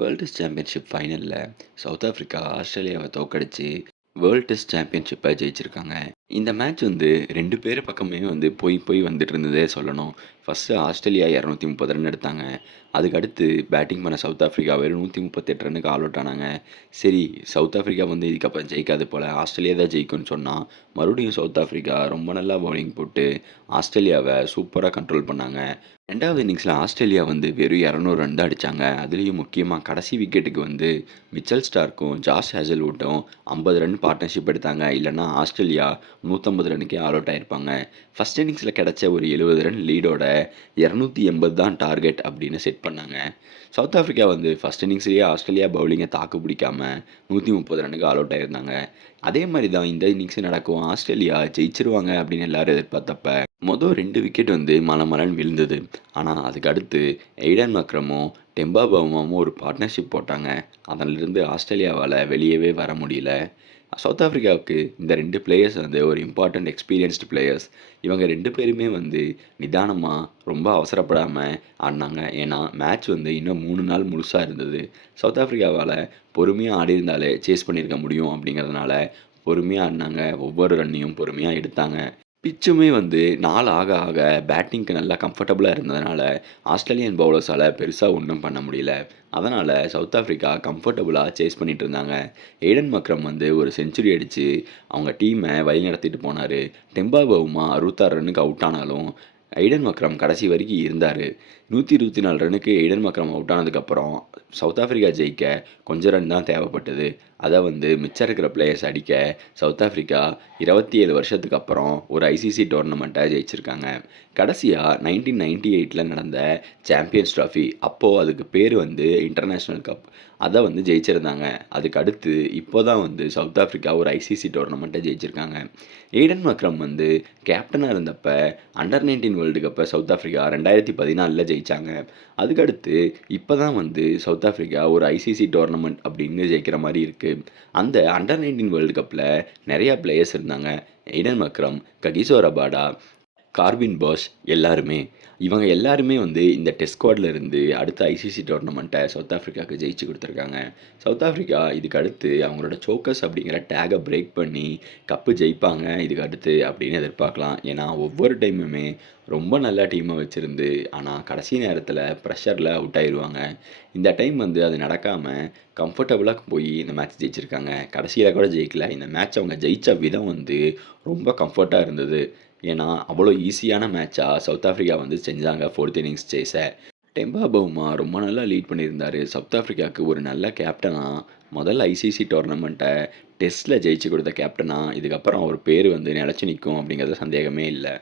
World test championship ஃபைனலில் South Africa ஆஸ்திரேலியாவை தோற்கடிச்சு வேர்ல்டு டெஸ்ட் சாம்பியன்ஷிப்பை ஜெயிச்சிருக்காங்க. இந்த மேட்ச் வந்து 2 பேர் பக்கமே வந்து போய் போய் வந்துட்டு இருந்ததே சொல்லணும். ஃபஸ்ட்டு ஆஸ்திரேலியா 230 ரன் எடுத்தாங்க. அதுக்கடுத்து பேட்டிங் பண்ண சவுத் ஆஃப்ரிக்கா வெறும் 138 ரன்னுக்கு ஆல் அவுட் ஆனாங்க. சரி, சவுத் ஆஃப்ரிக்கா வந்து இதுக்கப்புறம் ஜெயிக்காது போல், ஆஸ்திரேலியா தான் ஜெயிக்கும்னு சொன்னால் மறுபடியும் சவுத் ஆஃப்ரிக்கா ரொம்ப நல்லா பவுலிங் போட்டு ஆஸ்திரேலியாவை சூப்பராக கண்ட்ரோல் பண்ணாங்க. 2வது இன்னிங்ஸில் ஆஸ்திரேலியா வந்து வெறும் 200 ரன் தான் அடித்தாங்க. அதுலேயும் முக்கியமாக கடைசி விக்கெட்டுக்கு வந்து மிச்சல் ஸ்டார்க்கும் ஜாஸ் ஹேசல்வுட்டும் 50 ரன் பார்ட்னர்ஷிப் எடுத்தாங்க. இல்லைன்னா ஆஸ்திரேலியா 150 ரன்னுக்கே ஆல் அவுட் ஆயிருப்பாங்க. ஃபஸ்ட் இன்னிங்ஸில் கிடைச்ச ஒரு 70 ரன் லீடோட 280 தான் டார்கெட் அப்படின்னு செட் பண்ணாங்க. சவுத் ஆஃப்ரிக்கா வந்து ஃபஸ்ட் இன்னிங்ஸ்லேயே ஆஸ்திரேலியா பவுலிங்கை தாக்கு பிடிக்காம 130 ரன்னுக்கு ஆல் அவுட் ஆயிருந்தாங்க. அதே மாதிரி தான் இந்த இன்னிங்ஸும் நடக்கும். ஆஸ்திரேலியா ஜெயிச்சிருவாங்க அப்படின்னு எல்லாரும் எதிர்பார்த்தப்ப மொதல் 2 விக்கெட் வந்து மலமலன்னு விழுந்தது. ஆனால் அதுக்கு அடுத்து எய்டன் மக்ரமும் டெம்பா பவுமாவும் ஒரு பார்ட்னர்ஷிப் போட்டாங்க. அதிலிருந்து ஆஸ்திரேலியாவால் வெளியவே வர முடியல. சவுத் ஆஃப்ரிக்காவுக்கு இந்த 2 பிளேயர்ஸ் வந்து ஒரு இம்பார்ட்டண்ட் எக்ஸ்பீரியன்ஸ்டு பிளேயர்ஸ். இவங்க 2 பேருமே வந்து நிதானமாக ரொம்ப அவசரப்படாமல் ஆடினாங்க. ஏன்னா மேட்ச் வந்து இன்னும் 3 நாள் முழுசாக இருந்தது. சவுத் ஆஃப்ரிக்காவால் பொறுமையாக ஆடியிருந்தாலே சேஸ் பண்ணியிருக்க முடியும் அப்படிங்கிறதுனால பொறுமையாக ஆடினாங்க. ஒவ்வொரு ரன்னையும் பொறுமையாக எடுத்தாங்க. பிச்சுமே வந்து நாள் ஆக ஆக பேட்டிங்க்கு நல்லா கம்ஃபர்டபுளாக இருந்ததுனால ஆஸ்திரேலியன் பவுலர்ஸால் பெருசாக ஒன்றும் பண்ண முடியல. அதனால் சவுத் ஆஃப்ரிக்கா கம்ஃபர்டபுளாக சேஸ் பண்ணிட்டு இருந்தாங்க. எய்டன் மக்ரம் வந்து ஒரு செஞ்சுரி அடித்து அவங்க டீமை வழிநடத்திட்டு போனார். டெம்பா பவுமா 66 ரன்னுக்கு அவுட் ஆனாலும் எய்டன் மக்ரம் கடைசி வரைக்கும் இருந்தார். 124 ரன்னுக்கு எய்டன் மக்ரம் அவுட் ஆனதுக்கப்புறம் சவுத் ஆஃப்ரிக்கா ஜெயிக்க கொஞ்சம் ரன் தான் தேவைப்பட்டது. அதை வந்து மிச்சம் இருக்கிற பிளேயர்ஸ் அடிக்க சவுத் ஆஃப்ரிக்கா 27 வருஷத்துக்கு அப்புறம் ஒரு ஐசிசி டோர்னமெண்ட்டை ஜெயிச்சிருக்காங்க. கடைசியாக 1998 நடந்த சாம்பியன்ஸ் ட்ராஃபி, அப்போது அதுக்கு பேர் வந்து இன்டர்நேஷ்னல் கப், அதை வந்து ஜெயிச்சிருந்தாங்க. அதுக்கு அடுத்து இப்போ தான் வந்து சவுத் ஆஃப்ரிக்கா ஒரு ஐசிசி டோர்னமெண்ட்டை ஜெயிச்சிருக்காங்க. எய்டன் மக்ரம் வந்து கேப்டனாக இருந்தப்ப அண்டர்-19 வேர்ல்டு கப்பை சவுத் ஆஃப்ரிக்கா 2014 ஜெயித்தாங்க. அதுக்கடுத்து இப்போ தான் வந்து சவுத் ஆஃப்ரிக்கா ஒரு ஐசிசி டோர்னமெண்ட் அப்படின்னு ஜெயிக்கிற மாதிரி இருக்குது. அந்த அண்டர்-19 வேர்ல்டு கப்பில் நிறையா பிளேயர்ஸ் இருந்தாங்க. Aiden Markram, Kagiso Rabada, Corbin Bosch எல்லாருமே. இவங்க எல்லாருமே வந்து இந்த டெஸ்ட் ஸ்குவாடில் இருந்து அடுத்த ஐசிசி டோர்னமெண்ட்டை சவுத் ஆஃப்ரிக்காவுக்கு ஜெயிச்சு கொடுத்துருக்காங்க. சவுத் ஆஃப்ரிக்கா இதுக்கு அடுத்து அவங்களோட சோக்கஸ் அப்படிங்கிற டேகை பிரேக் பண்ணி கப்பு ஜெயிப்பாங்க இதுக்கு அடுத்து அப்படின்னு எதிர்பார்க்கலாம். ஏன்னா ஒவ்வொரு டைமுமே ரொம்ப நல்ல டீமை வச்சுருந்து ஆனால் கடைசி நேரத்தில் ப்ரெஷரில் அவுட் ஆயிடுவாங்க. இந்த டைம் வந்து அது நடக்காமல் கம்ஃபர்டபுளாக போய் இந்த மேட்ச் ஜெயிச்சிருக்காங்க. கடைசியில் கூட ஜெயிக்கல. இந்த மேட்ச் அவங்க ஜெயித்த விதம் வந்து ரொம்ப கம்ஃபர்ட்டாக இருந்தது. ஏன்னா அவ்வளோ ஈஸியான மேட்சாக சவுத் ஆஃப்ரிக்கா வந்து செஞ்சாங்க 4th இன்னிங்ஸ் சேஸை. டெம்பா பவுமா ரொம்ப நல்லா லீட் பண்ணியிருந்தார். சவுத் ஆஃப்ரிக்காவுக்கு ஒரு நல்ல கேப்டனாக முதல் ஐசிசி டோர்னமெண்ட்டை டெஸ்ட்டில் ஜெயிச்சு கொடுத்த கேப்டனாக இதுக்கப்புறம் அவர் பேர் வந்து நிலச்சி நிற்கும் அப்படிங்கிறது சந்தேகமே இல்லை.